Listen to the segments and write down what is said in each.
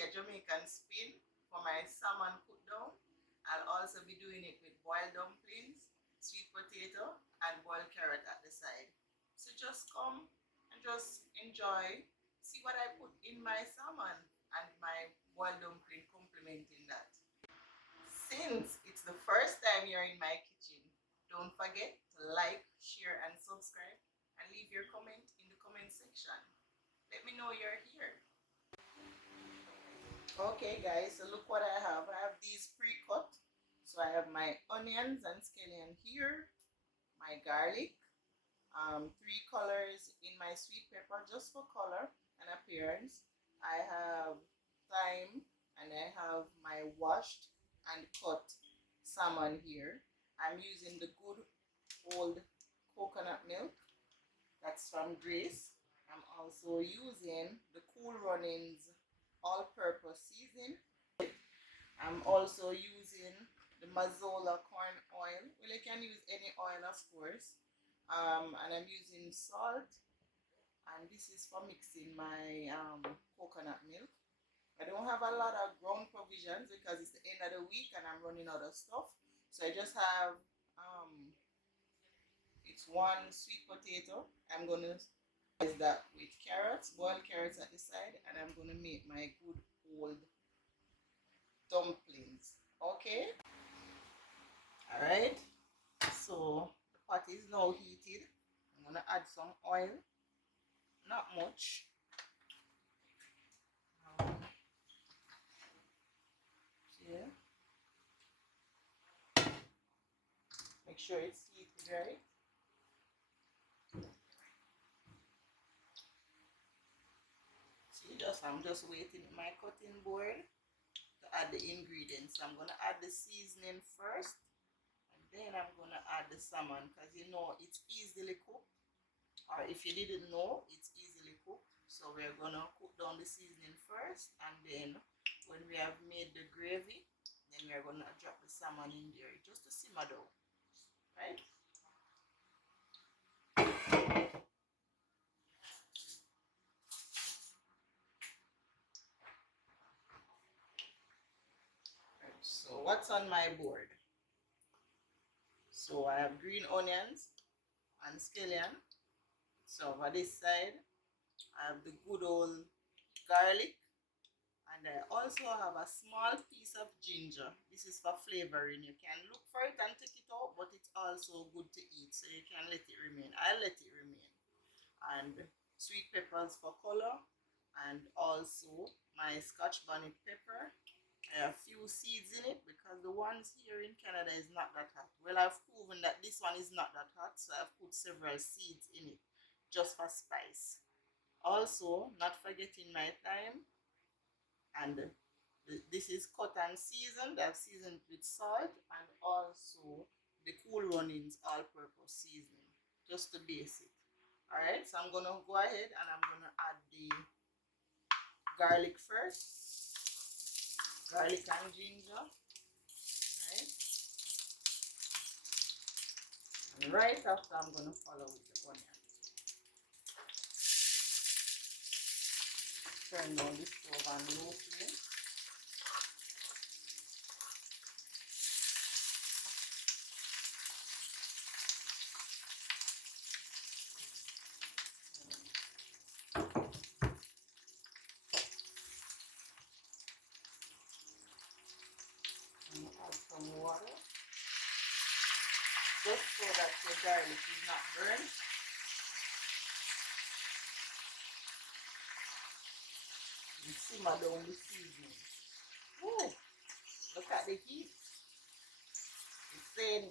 a Jamaican spin for my salmon put down. I'll also be doing it with boiled dumplings, sweet potato, and boiled carrot at the side. So just come and just enjoy. See what I put in my salmon and my boiled dumpling complementing that. Since it's the first time you're in my kitchen, don't forget to like, share, and subscribe, and leave your comment in the comment section. Let me know you're here. Okay guys, so look what I have. I have these pre-cut. So I have my onions and scallion here, my garlic, 3 colors in my sweet pepper just for color and appearance. I have thyme, and I have my washed and cut salmon here. I'm using the good old coconut milk, that's from Grace. I'm also using the Cool Runnings all-purpose seasoning. I'm also using the Mazola corn oil. Well, you can use any oil, of course. And I'm using salt, and this is for mixing my coconut milk. I don't have a lot of ground provisions because it's the end of the week and I'm running out of stuff. So I just have it's 1 sweet potato. I'm gonna use that with carrots, boiled carrots at the side, and I'm gonna make my good old dumplings. Okay. All right. So the pot is now heated. I'm gonna add some oil, not much. Yeah. Make sure it's heated right. See, I'm just waiting in my cutting board to add the ingredients. So I'm gonna add the seasoning first, and then I'm gonna add the salmon, because you know it's easily cooked. Or if you didn't know, it's easily cooked. So we're gonna cook down the seasoning first, and then when we have made the gravy, then we're gonna drop the salmon in there just to simmer down, right? So what's on my board? So I have green onions and scallion. So over this side, I have the good old garlic, and I also have a small piece of ginger. This is for flavoring. You can look for it and take it out, but it's also good to eat, so you can let it remain. I'll let it remain. And sweet peppers for color, and also my Scotch bonnet pepper. I have few seeds in it because the ones here in Canada is not that hot. Well, I've proven that this one is not that hot, so I've put several seeds in it just for spice. Also, not forgetting my thyme, and this is cut and seasoned. I've seasoned with salt, and also the Cool Runnings all-purpose seasoning, just to base it. Alright, so I'm gonna go ahead and I'm gonna add the garlic first. Garlic and ginger. Right? And right after, I'm gonna follow with the onion. Turn down the stove on low flame. Add some water, just so that your garlic is not burnt. And simmer down the seasoning. Woo! Look at the heat. It's saying,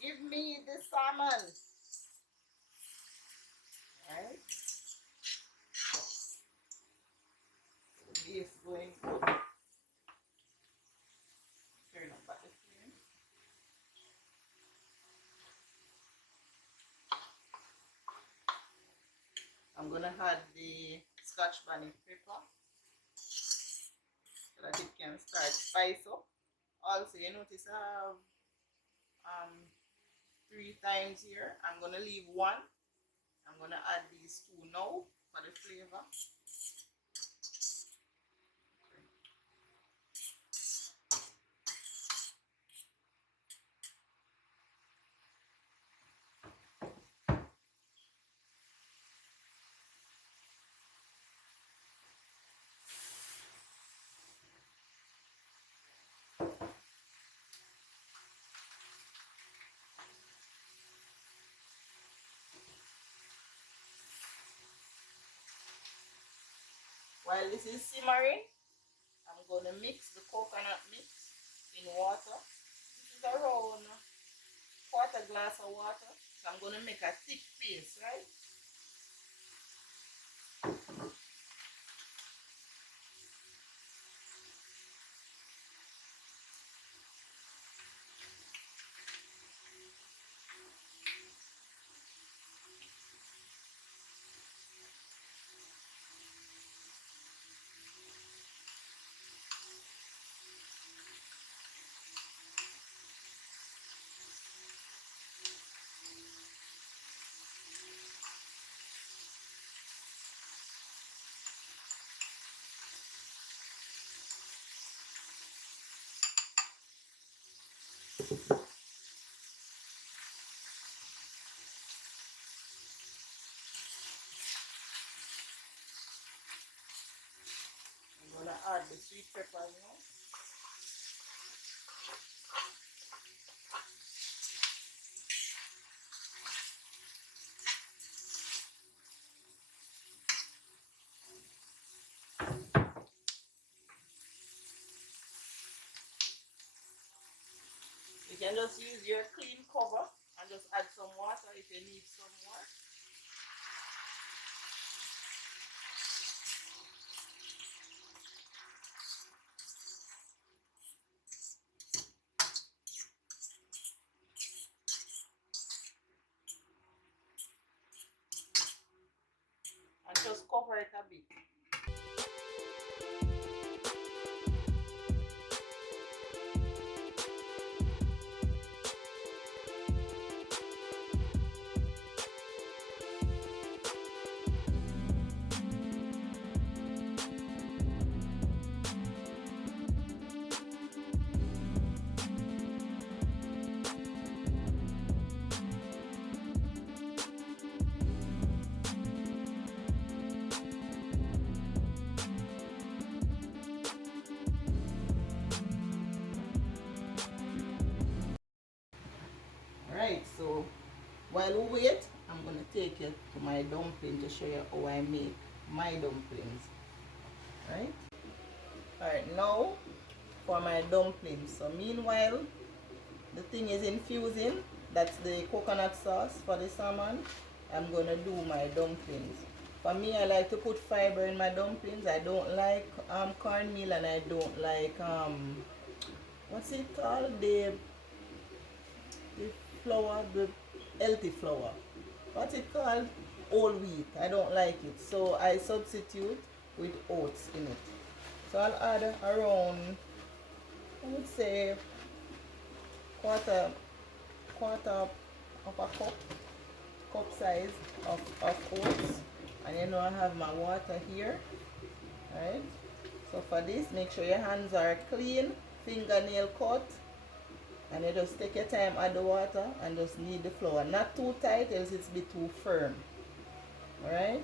give me the salmon. Right? The base going good. Turn up at the flame. I'm gonna add the Scotch bonnet pepper so that it can start spice up. Also, you notice I have 3 thymes here. I'm gonna leave 1. I'm gonna add these 2 now for the flavor. While this is simmering, I'm going to mix the coconut mix in water. This is around quarter glass of water. So I'm going to make a thick paste, right? I'm going to add the sweet pepper now. You can just use your clean cover and just add some water if you need some more. And just cover it a bit. Alright, so while we wait, I'm going to take you to my dumpling to show you how I make my dumplings. Right? Alright, now for my dumplings. So meanwhile, the thing is infusing. That's the coconut sauce for the salmon. I'm going to do my dumplings. For me, I like to put fiber in my dumplings. I don't like cornmeal, and I don't like, what's it called? The flour, the healthy flour. What's it called? Whole wheat. I don't like it. So I substitute with oats in it. So I'll add around, I would say, quarter of a cup size of oats. And you know I have my water here. Right? So for this, make sure your hands are clean, fingernail cut. And you just take your time, add the water, and just knead the flour. Not too tight, else it's be too firm. Alright?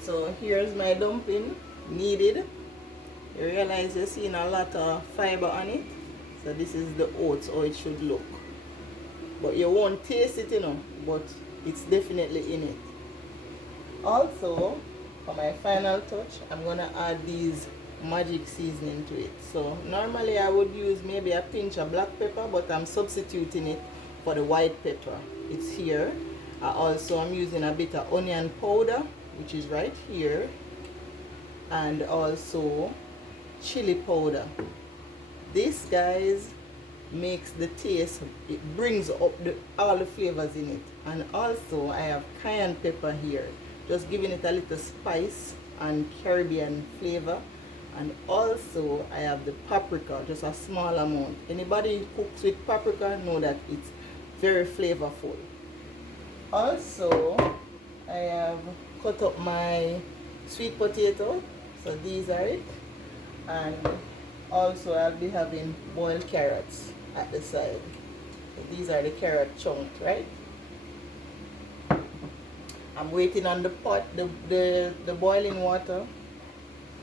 So here's my dumpling, kneaded. You realize you're seeing a lot of fiber on it. So this is the oats, how it should look. But you won't taste it, you know, but it's definitely in it. Also, For my final touch, I'm gonna add these magic seasoning to it. So normally I would use maybe a pinch of black pepper, but I'm substituting it for the white pepper. It's here. I'm using a bit of onion powder, which is right here, and also chili powder. This, guys, makes the taste, it brings up all the flavors in it. And also I have cayenne pepper here, just giving it a little spice and Caribbean flavor. And also I have the paprika, just a small amount. Anybody who cooks with paprika know that it's very flavorful. Also I have cut up my sweet potato, so these are it. And also I'll be having boiled carrots at the side. So these are the carrot chunks, right? I'm waiting on the pot, the boiling water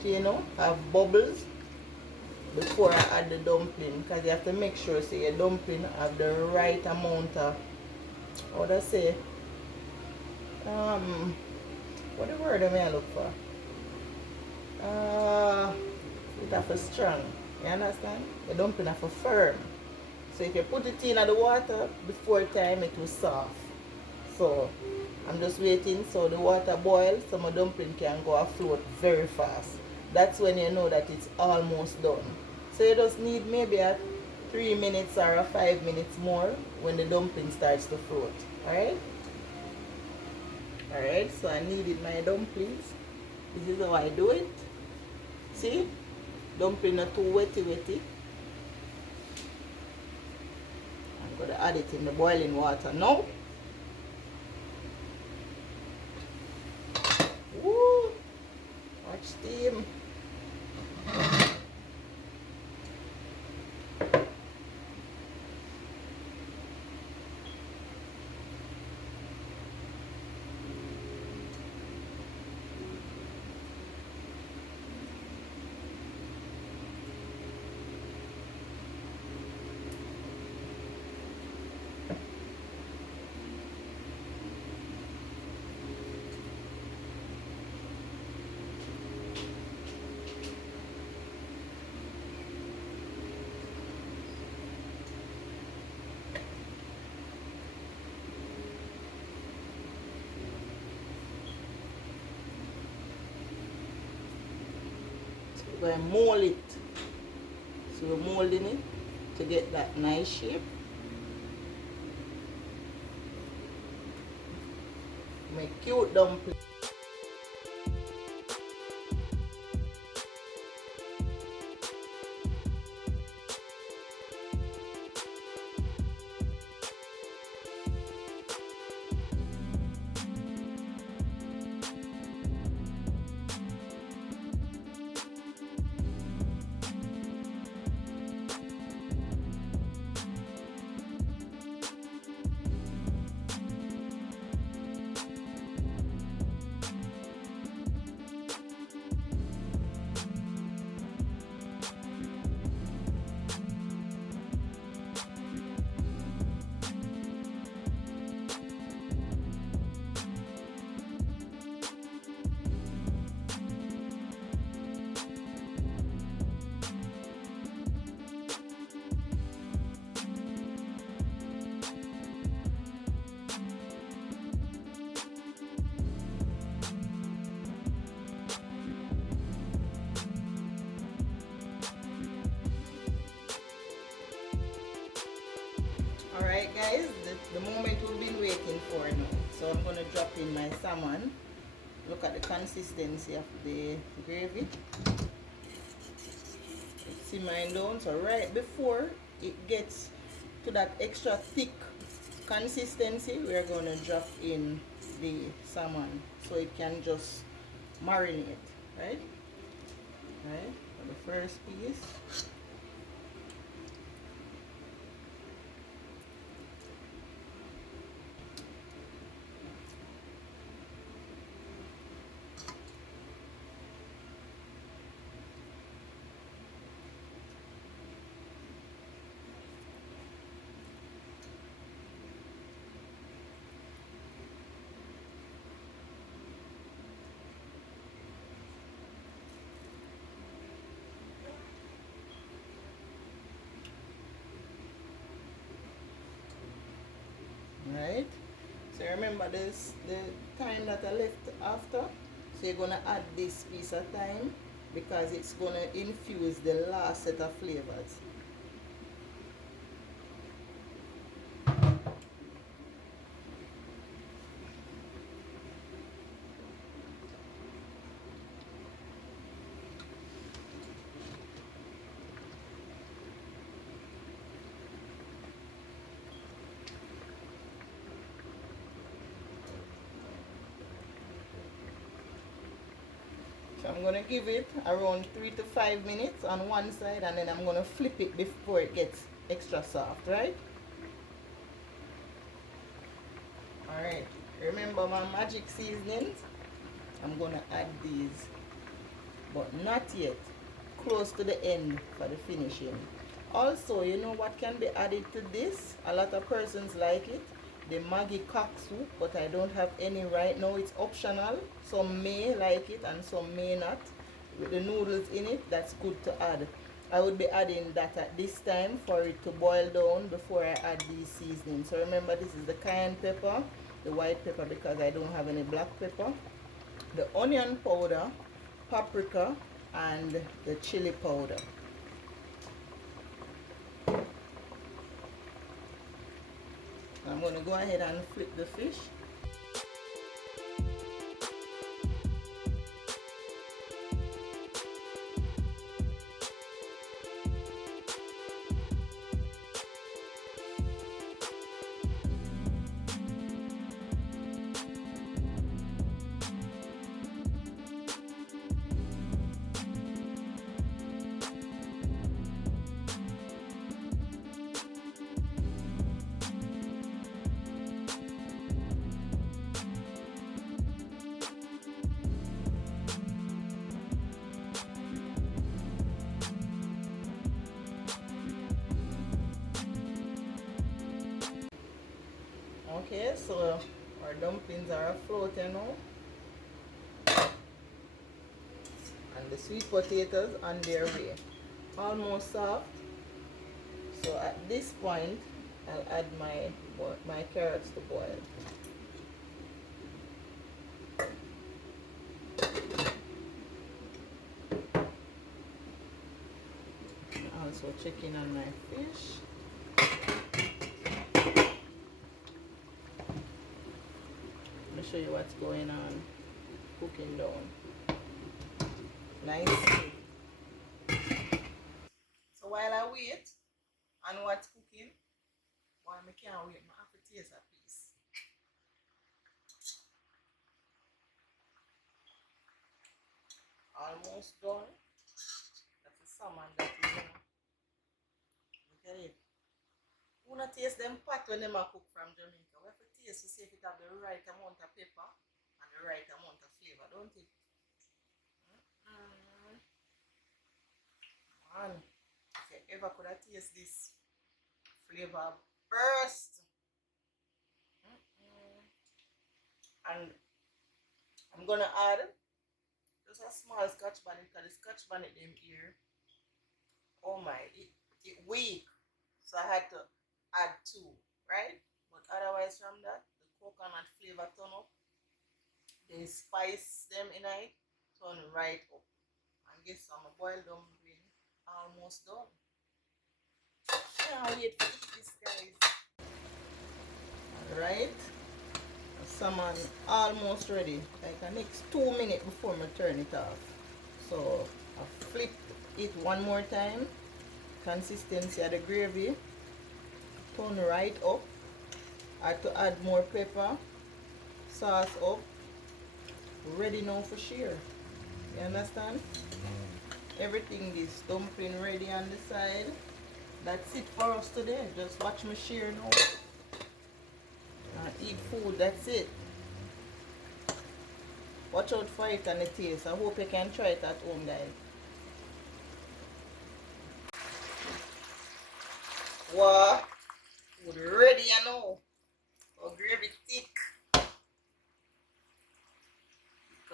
to, you know, have bubbles before I add the dumpling, because you have to make sure, say, your dumpling have the right amount of, what do I say, what the word am I look for? It have to strong, you understand? The dumpling have to firm. So if you put it in the water before time, it will soft. So I'm just waiting so the water boils so my dumpling can go afloat very fast. That's when you know that it's almost done. So you just need maybe a 3 minutes or a 5 minutes more when the dumpling starts to float. Alright? Alright, so I needed my dumplings. This is how I do it. See? Dumpling not too wetty. I'm going to add it in the boiling water now. Woo! Watch steam. We're going to mold it. So we're molding it to get that nice shape. Make cute dumpling. Alright guys, the moment we've been waiting for now. So I'm going to drop in my salmon. Look at the consistency of the gravy. It's simmering down, so right before it gets to that extra thick consistency, we're going to drop in the salmon so it can just marinate, right? Right, for the first piece. So remember this, the thyme that I left after. So you're gonna add this piece of thyme because it's gonna infuse the last set of flavors. So I'm gonna give it around 3 to 5 minutes on one side, and then I'm gonna flip it before it gets extra soft, right? Alright, remember my magic seasonings? I'm gonna add these, but not yet. Close to the end for the finishing. Also, you know what can be added to this? A lot of persons like it. The Maggi cock soup, but I don't have any right now. It's optional. Some may like it and some may not. With the noodles in it, that's good to add. I would be adding that at this time for it to boil down before I add these seasonings. So remember, this is the cayenne pepper, the white pepper because I don't have any black pepper, the onion powder, paprika, and the chili powder. I'm going to go ahead and flip the fish. Okay, so our dumplings are afloat, you know, and the sweet potatoes on their way, almost soft. So at this point, I'll add my carrots to boil. Also checking on my fish. Let me show you what's going on, cooking down. Nice. So while I wait on what's cooking, while I can't wait, I have to taste a piece. Almost done. That's a salmon that is, look at it. You wanna taste them pot when they cook from Jamaica. We have to taste to see if it have the right amount of pepper and the right amount of flavor, don't it? Man, if you ever could have taste this flavor burst. And I'm gonna add just a small scotch bonnet because the scotch bonnet them here, oh my, it weak. So I had to add 2, right? But otherwise from that, the coconut flavor turn up. The spice them in it turn right up. And guess I'm a boiled dumpling almost done. Can't wait for this, guys. Alright. Salmon almost ready. Like the next 2 minutes before I turn it off. So I flip it one more time. Consistency of the gravy turn right up. I had to add more pepper, sauce up. Ready now for share. You understand? Everything is dumpling ready on the side. That's it for us today. Just watch me share now. And eat food, that's it. Watch out for it and the taste. I hope you can try it at home, guys. Wow, food ready, you know. Oh, gravy thick.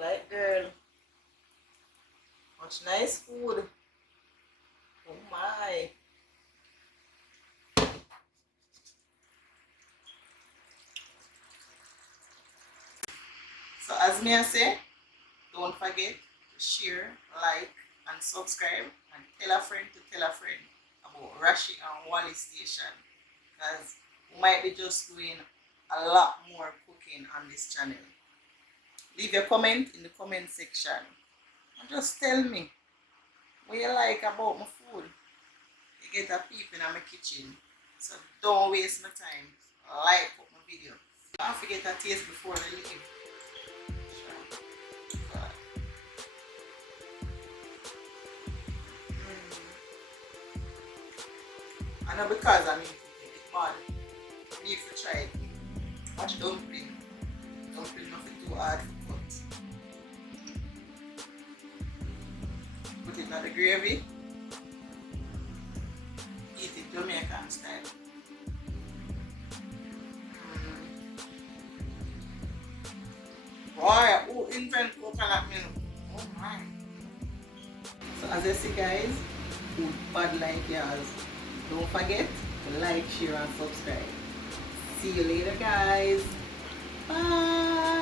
Like girl. Much nice food. Oh my. So as me I say, don't forget to share, like, and subscribe, and tell a friend to tell a friend about Rashi and Wally Station, because we might be just doing a lot more cooking on this channel. Leave your comment in the comment section and just tell me what you like about my food. You get a peep in my kitchen, so don't waste my time. Like up my video. Don't forget to taste before I leave. Sure. I know because I mean it's bad. You need to try it. Watch dumpling. Dumpling nothing too hard for cut. Put it in the gravy. Eat it Jamaican style. Boy, who invent coconut milk? Oh my. So as you see guys, food bad like yours. Don't forget to like, share and subscribe. See you later guys. Bye.